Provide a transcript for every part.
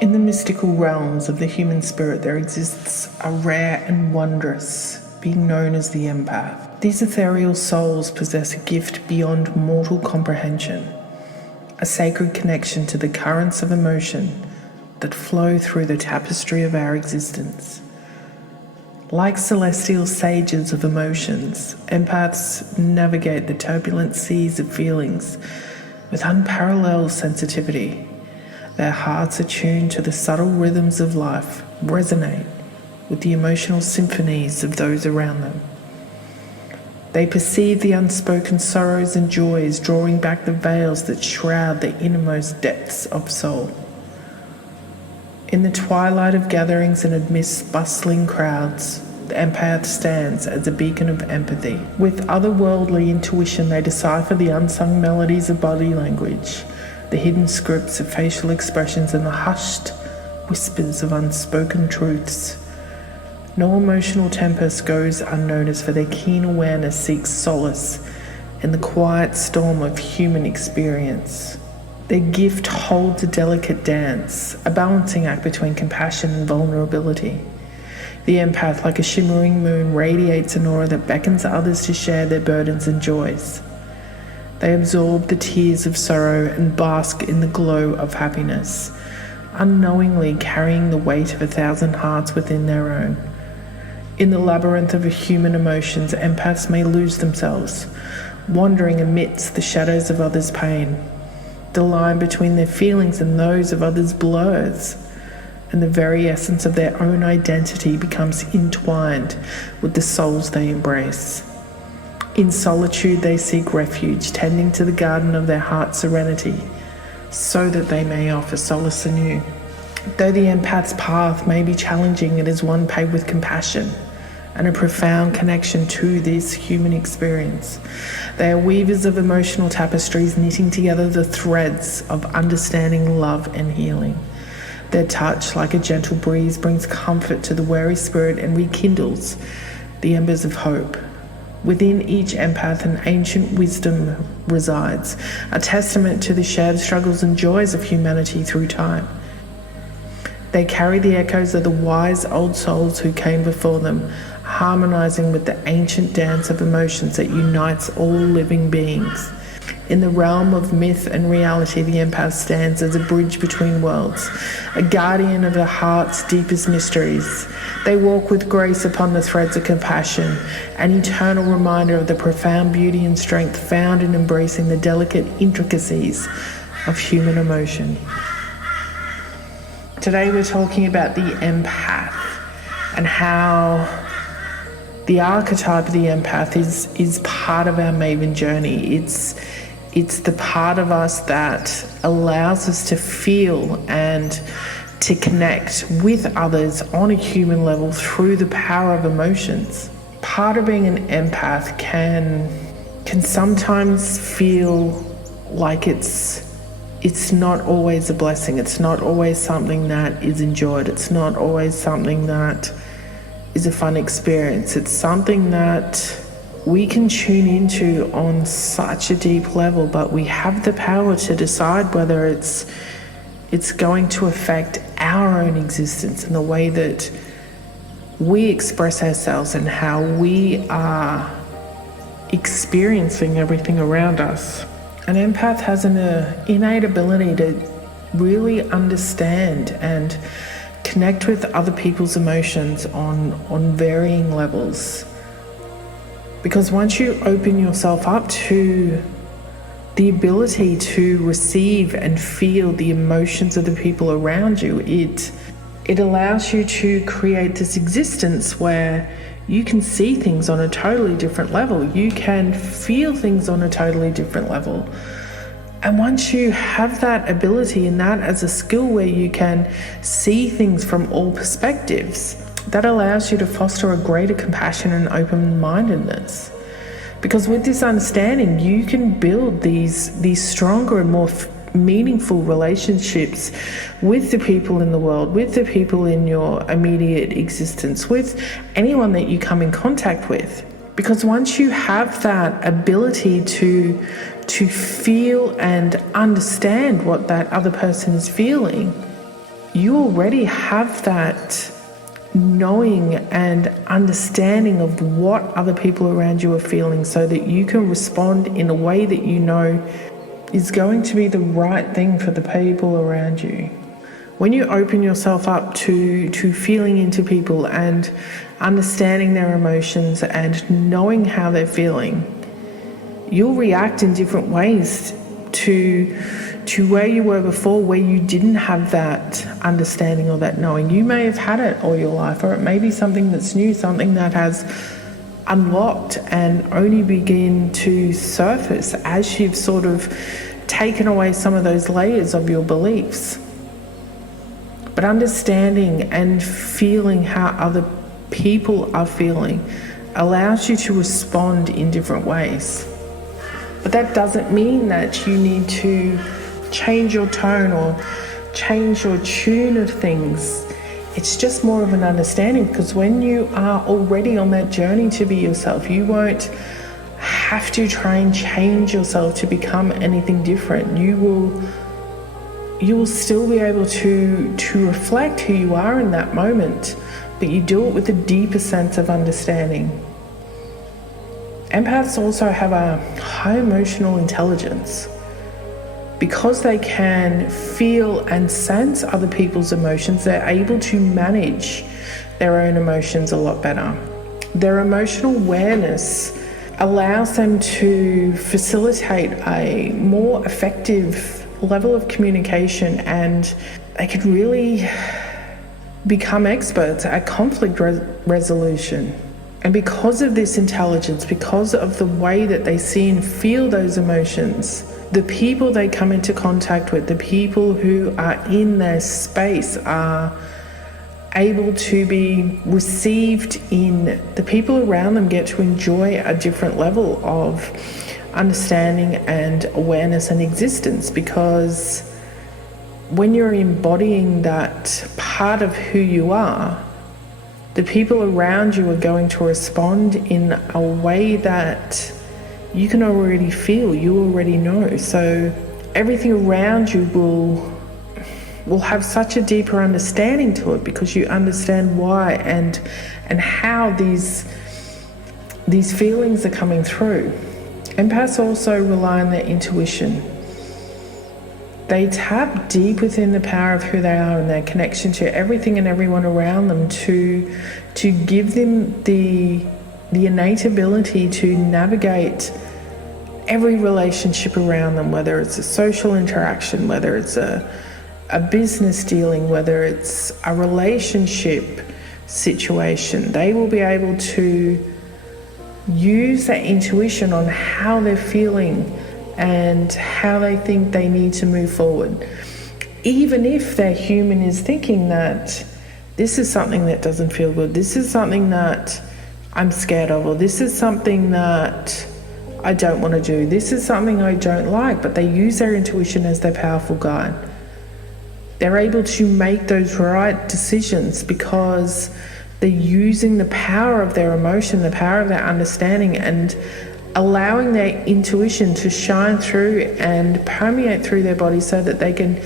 In the mystical realms of the human spirit, there exists a rare and wondrous being known as the Empath. These ethereal souls possess a gift beyond mortal comprehension, a sacred connection to the currents of emotion that flow through the tapestry of our existence. Like celestial sages of emotions, empaths navigate the turbulent seas of feelings with unparalleled sensitivity. Their hearts, attuned to the subtle rhythms of life, resonate with the emotional symphonies of those around them. They perceive the unspoken sorrows and joys, drawing back the veils that shroud the innermost depths of soul. In the twilight of gatherings and amidst bustling crowds, the empath stands as a beacon of empathy. With otherworldly intuition, they decipher the unsung melodies of body language, the hidden scripts of facial expressions, and the hushed whispers of unspoken truths. No emotional tempest goes unnoticed, for their keen awareness seeks solace in the quiet storm of human experience. Their gift holds a delicate dance, a balancing act between compassion and vulnerability. The empath, like a shimmering moon, radiates an aura that beckons others to share their burdens and joys. They absorb the tears of sorrow and bask in the glow of happiness, unknowingly carrying the weight of 1,000 hearts within their own. In the labyrinth of human emotions, empaths may lose themselves, wandering amidst the shadows of others' pain. The line between their feelings and those of others blurs, and the very essence of their own identity becomes entwined with the souls they embrace. In solitude, they seek refuge, tending to the garden of their heart's serenity, so that they may offer solace anew. Though the empath's path may be challenging, it is one paved with compassion and a profound connection to this human experience. They are weavers of emotional tapestries, knitting together the threads of understanding, love, and healing. Their touch, like a gentle breeze, brings comfort to the weary spirit and rekindles the embers of hope. Within each empath, an ancient wisdom resides, a testament to the shared struggles and joys of humanity through time. They carry the echoes of the wise old souls who came before them, harmonizing with the ancient dance of emotions that unites all living beings. In the realm of myth and reality, the empath stands as a bridge between worlds, a guardian of the heart's deepest mysteries. They walk with grace upon the threads of compassion, an eternal reminder of the profound beauty and strength found in embracing the delicate intricacies of human emotion. Today we're talking about the empath and how the archetype of the empath is part of our MAVEN journey. It's the part of us that allows us to feel and to connect with others on a human level through the power of emotions. Part of being an empath can sometimes feel like it's not always a blessing. It's not always something that is enjoyed. It's not always something that is a fun experience. It's something that we can tune into on such a deep level, but we have the power to decide whether it's going to affect our own existence and the way that we express ourselves and how we are experiencing everything around us. An empath has an innate ability to really understand and connect with other people's emotions on varying levels. Because once you open yourself up to the ability to receive and feel the emotions of the people around you, it allows you to create this existence where you can see things on a totally different level. You can feel things on a totally different level. And once you have that ability and that as a skill where you can see things from all perspectives, that allows you to foster a greater compassion and open-mindedness. Because with this understanding, you can build these stronger and more meaningful relationships with the people in the world, with the people in your immediate existence, with anyone that you come in contact with. Because once you have that ability to feel and understand what that other person is feeling, you already have that knowing and understanding of what other people around you are feeling, so that you can respond in a way that you know is going to be the right thing for the people around you. When you open yourself up to feeling into people and understanding their emotions and knowing how they're feeling, you'll react in different ways to where you were before, where you didn't have that understanding or that knowing. You may have had it all your life, or it may be something that's new, something that has unlocked and only begin to surface as you've sort of taken away some of those layers of your beliefs. But understanding and feeling how other people are feeling allows you to respond in different ways. But that doesn't mean that you need to change your tone or change your tune of things. It's just more of an understanding, because when you are already on that journey to be yourself, you won't have to try and change yourself to become anything different. You will still be able to reflect who you are in that moment, but you do it with a deeper sense of understanding. Empaths also have a high emotional intelligence. Because they can feel and sense other people's emotions, they're able to manage their own emotions a lot better. Their emotional awareness allows them to facilitate a more effective level of communication, and they can really become experts at conflict resolution. And because of this intelligence, because of the way that they see and feel those emotions, the people they come into contact with, the people who are in their space, are able to be received in, the people around them get to enjoy a different level of understanding and awareness and existence. Because when you're embodying that part of who you are, the people around you are going to respond in a way that you can already feel, you already know. So everything around you will have such a deeper understanding to it, because you understand why and how these feelings are coming through. Empaths also rely on their intuition. They tap deep within the power of who they are and their connection to everything and everyone around them to give them the innate ability to navigate every relationship around them, whether it's a social interaction, whether it's a business dealing, whether it's a relationship situation. They will be able to use that intuition on how they're feeling and how they think they need to move forward. Even if their human is thinking that this is something that doesn't feel good, this is something that I'm scared of, or this is something that I don't want to do, this is something I don't like, but they use their intuition as their powerful guide. They're able to make those right decisions because they're using the power of their emotion, the power of their understanding, and allowing their intuition to shine through and permeate through their body so that they can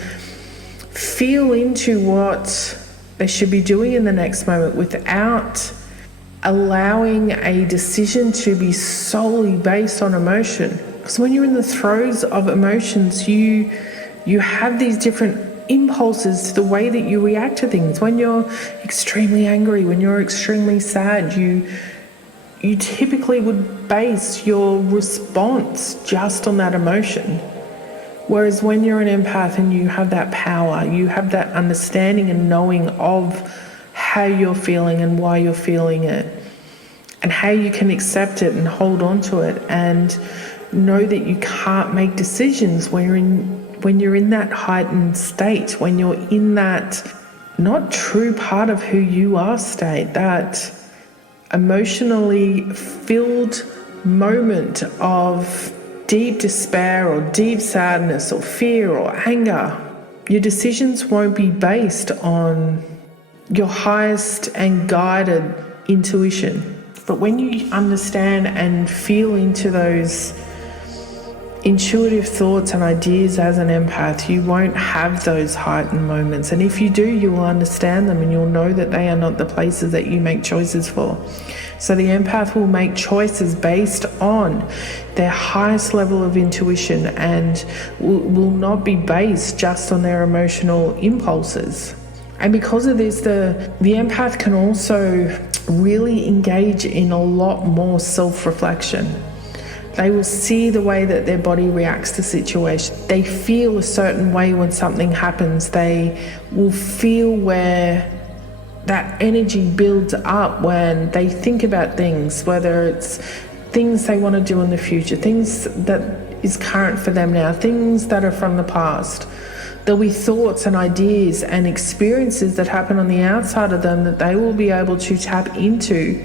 feel into what they should be doing in the next moment without allowing a decision to be solely based on emotion. Because when you're in the throes of emotions, you have these different impulses to the way that you react to things. When you're extremely angry, when you're extremely sad, you typically would base your response just on that emotion. Whereas when you're an empath and you have that power, you have that understanding and knowing of how you're feeling and why you're feeling it, and how you can accept it and hold on to it, and know that you can't make decisions when you're in that heightened state, when you're in that not true part of who you are state, that emotionally filled moment of deep despair or deep sadness or fear or anger. Your decisions won't be based on your highest and guided intuition. But when you understand and feel into those intuitive thoughts and ideas as an empath, you won't have those heightened moments. And if you do, you will understand them and you'll know that they are not the places that you make choices for. So the empath will make choices based on their highest level of intuition and will not be based just on their emotional impulses. And because of this, the empath can also really engage in a lot more self-reflection. They will see the way that their body reacts to situations. They feel a certain way when something happens. They will feel where that energy builds up when they think about things, whether it's things they want to do in the future, things that is current for them now, things that are from the past. There'll be thoughts and ideas and experiences that happen on the outside of them that they will be able to tap into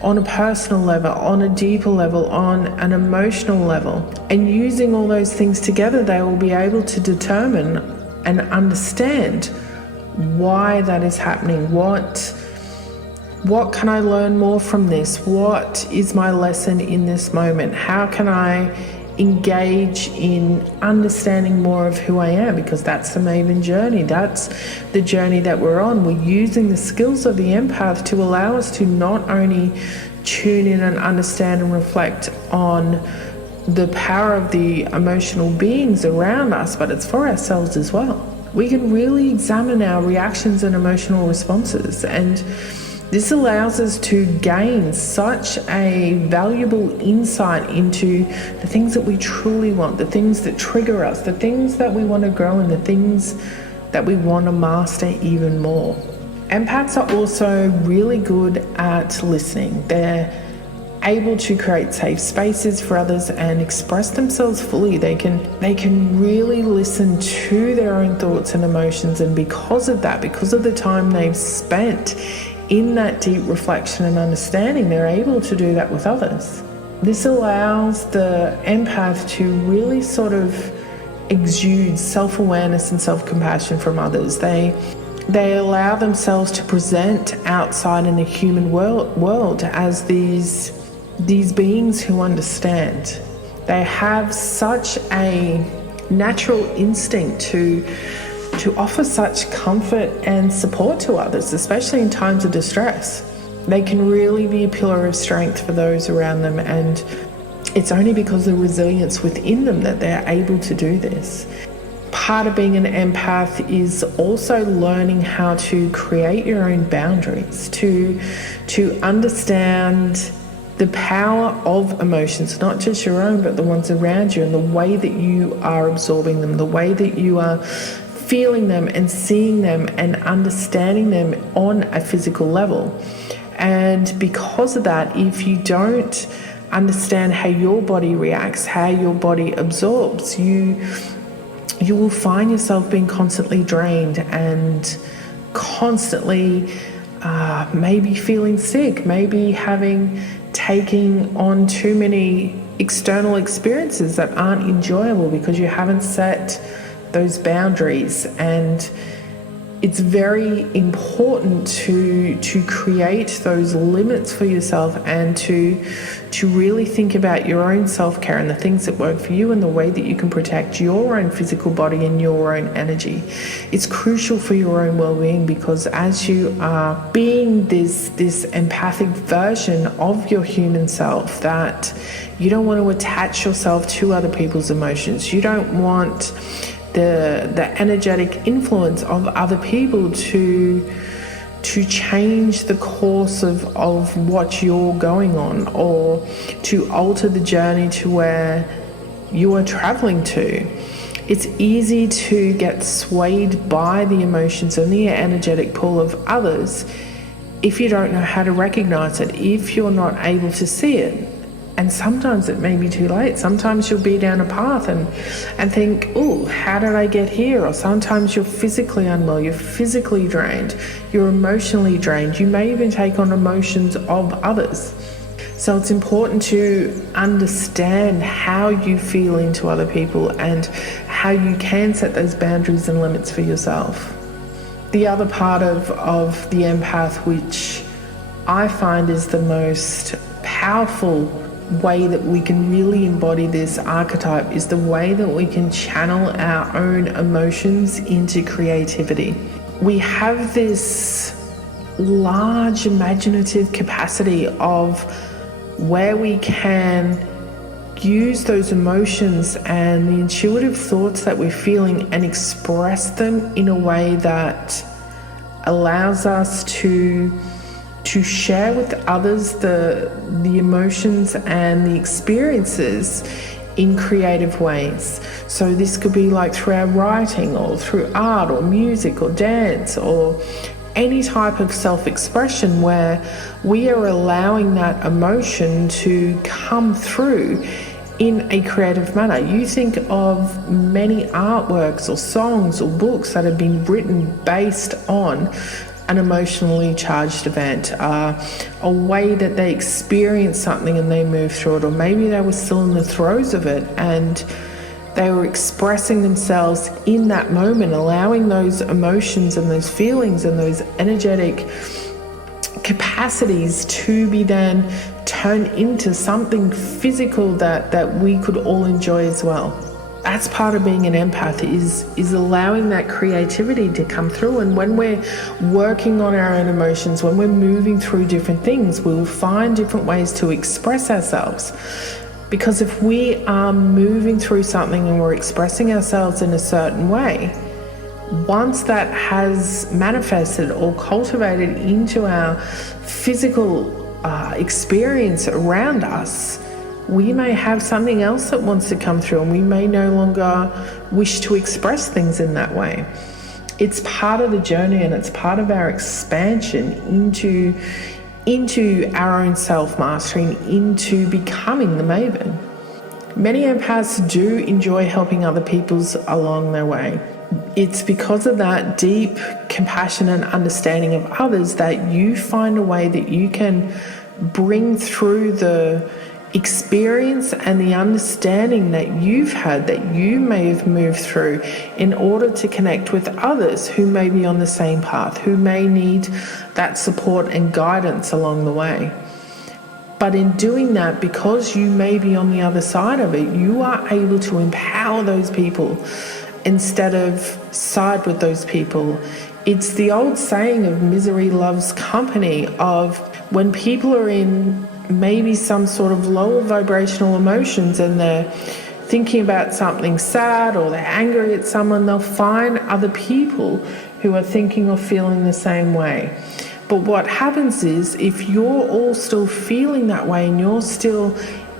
on a personal level, on a deeper level, on an emotional level. And using all those things together, they will be able to determine and understand why that is happening. What can I learn more from this? What is my lesson in this moment? How can I engage in understanding more of who I am? Because that's the MAVEN journey. That's the journey that we're on. We're using the skills of the empath to allow us to not only tune in and understand and reflect on the power of the emotional beings around us, but it's for ourselves as well. We can really examine our reactions and emotional responses, and this allows us to gain such a valuable insight into the things that we truly want, the things that trigger us, the things that we want to grow, and the things that we want to master even more. Empaths are also really good at listening. They're able to create safe spaces for others and express themselves fully. They can really listen to their own thoughts and emotions, and because of that, because of the time they've spent in that deep reflection and understanding, they're able to do that with others. This allows the empath to really sort of exude self-awareness and self-compassion from others. They allow themselves to present outside in the human world as these beings who understand. They have such a natural instinct to offer such comfort and support to others, especially in times of distress. They can really be a pillar of strength for those around them, and it's only because of the resilience within them that they're able to do this. Part of being an empath is also learning how to create your own boundaries, to understand the power of emotions, not just your own, but the ones around you, and the way that you are absorbing them, the way that you are feeling them and seeing them and understanding them on a physical level. And because of that, if you don't understand how your body reacts, how your body absorbs, you will find yourself being constantly drained and constantly maybe feeling sick, maybe taking on too many external experiences that aren't enjoyable because you haven't set those boundaries. And it's very important to create those limits for yourself and to really think about your own self-care and the things that work for you and the way that you can protect your own physical body and your own energy. It's crucial for your own well-being, because as you are being this empathic version of your human self, that you don't want to attach yourself to other people's emotions. You don't want the energetic influence of other people to change the course of what you're going on, or to alter the journey to where you are traveling to. It's easy to get swayed by the emotions and the energetic pull of others if you don't know how to recognize it, if you're not able to see it. And sometimes it may be too late. Sometimes you'll be down a path and think, oh, how did I get here? Or sometimes you're physically unwell, you're physically drained, you're emotionally drained. You may even take on emotions of others. So it's important to understand how you feel into other people and how you can set those boundaries and limits for yourself. The other part of the empath, which I find is the most powerful way that we can really embody this archetype is the way that we can channel our own emotions into creativity. We have this large imaginative capacity of where we can use those emotions and the intuitive thoughts that we're feeling and express them in a way that allows us to share with others the emotions and the experiences in creative ways. So this could be like through our writing or through art or music or dance or any type of self-expression where we are allowing that emotion to come through in a creative manner. You think of many artworks or songs or books that have been written based on an emotionally charged event, a way that they experience something and they move through it, or maybe they were still in the throes of it and they were expressing themselves in that moment, allowing those emotions and those feelings and those energetic capacities to be then turned into something physical that we could all enjoy as well. That's part of being an empath, is allowing that creativity to come through. And when we're working on our own emotions, when we're moving through different things, we'll find different ways to express ourselves. Because if we are moving through something and we're expressing ourselves in a certain way, once that has manifested or cultivated into our physical experience around us, we may have something else that wants to come through and we may no longer wish to express things in that way. It's part of the journey and it's part of our expansion into our own self-mastery and into becoming the maven. Many empaths do enjoy helping other people along their way. It's because of that deep compassion and understanding of others that you find a way that you can bring through the experience and the understanding that you've had, that you may have moved through, in order to connect with others who may be on the same path, who may need that support and guidance along the way. But in doing that, because you may be on the other side of it, you are able to empower those people instead of side with those people. It's the old saying of misery loves company, of when people are in maybe some sort of lower vibrational emotions and they're thinking about something sad or they're angry at someone, they'll find other people who are thinking or feeling the same way. But what happens is, if you're all still feeling that way and you're still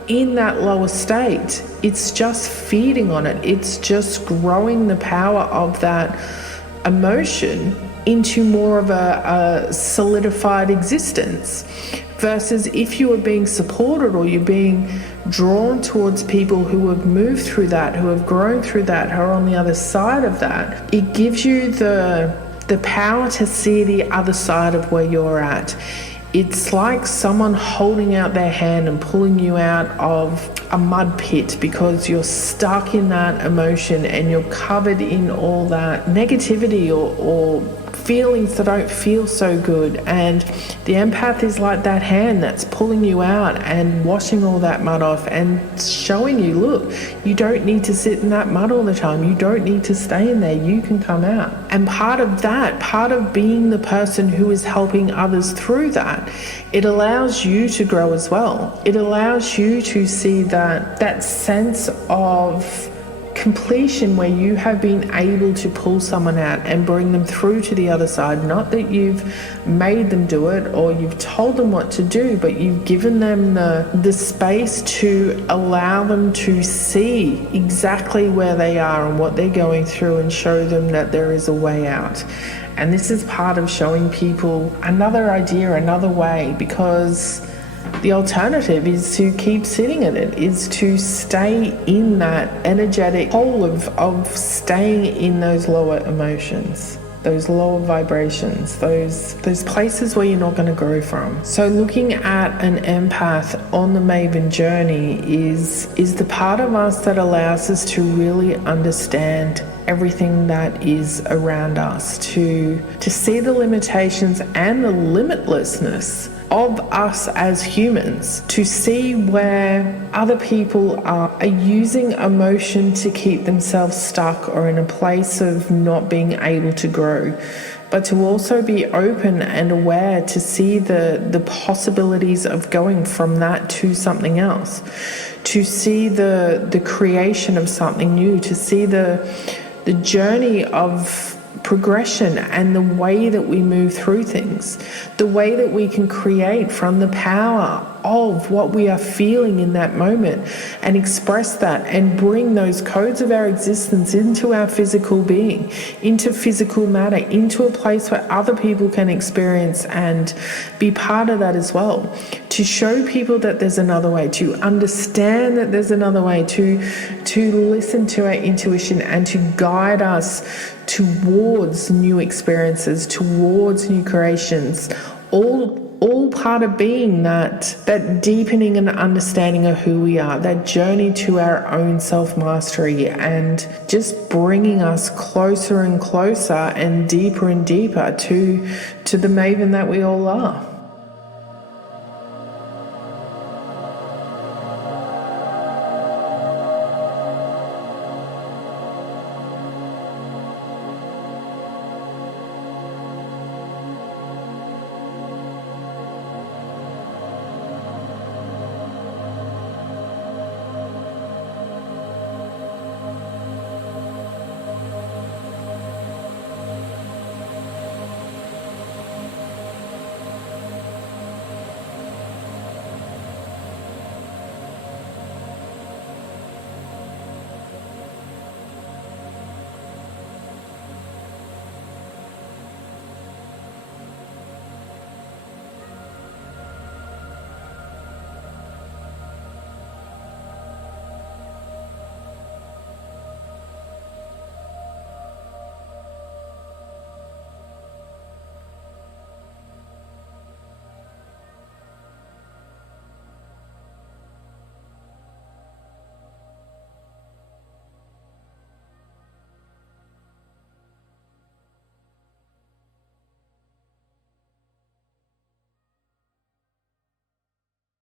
in that lower state, it's just feeding on it. It's just growing the power of that emotion into more of a solidified existence. Versus if you are being supported or you're being drawn towards people who have moved through that, who have grown through that, who are on the other side of that, it gives you the power to see the other side of where you're at. It's like someone holding out their hand and pulling you out of a mud pit because you're stuck in that emotion and you're covered in all that negativity or feelings that don't feel so good. And the empath is like that hand that's pulling you out and washing all that mud off and showing you, look, you don't need to sit in that mud all the time. You don't need to stay in there. You can come out. And part of being the person who is helping others through that, it allows you to grow as well. It allows you to see that sense of completion where you have been able to pull someone out and bring them through to the other side. Not that you've made them do it or you've told them what to do, but you've given them the space to allow them to see exactly where they are and what they're going through and show them that there is a way out. And this is part of showing people another idea, another way, because the alternative is to keep sitting in it, is to stay in that energetic hole of staying in those lower emotions, those lower vibrations, those places where you're not going to grow from. So looking at an empath on the Maven journey is the part of us that allows us to really understand everything that is around us, to see the limitations and the limitlessness of us as humans, to see where other people are using emotion to keep themselves stuck or in a place of not being able to grow, but to also be open and aware to see the possibilities of going from that to something else, to see the creation of something new, to see the journey of progression and the way that we move through things, the way that we can create from the power of what we are feeling in that moment and express that and bring those codes of our existence into our physical being, into physical matter, into a place where other people can experience and be part of that as well. To show people that there's another way, to understand that there's another way, to listen to our intuition and to guide us towards new experiences, towards new creations, all part of being that deepening and understanding of who we are, that journey to our own self-mastery, and just bringing us closer and closer and deeper to the maven that we all are.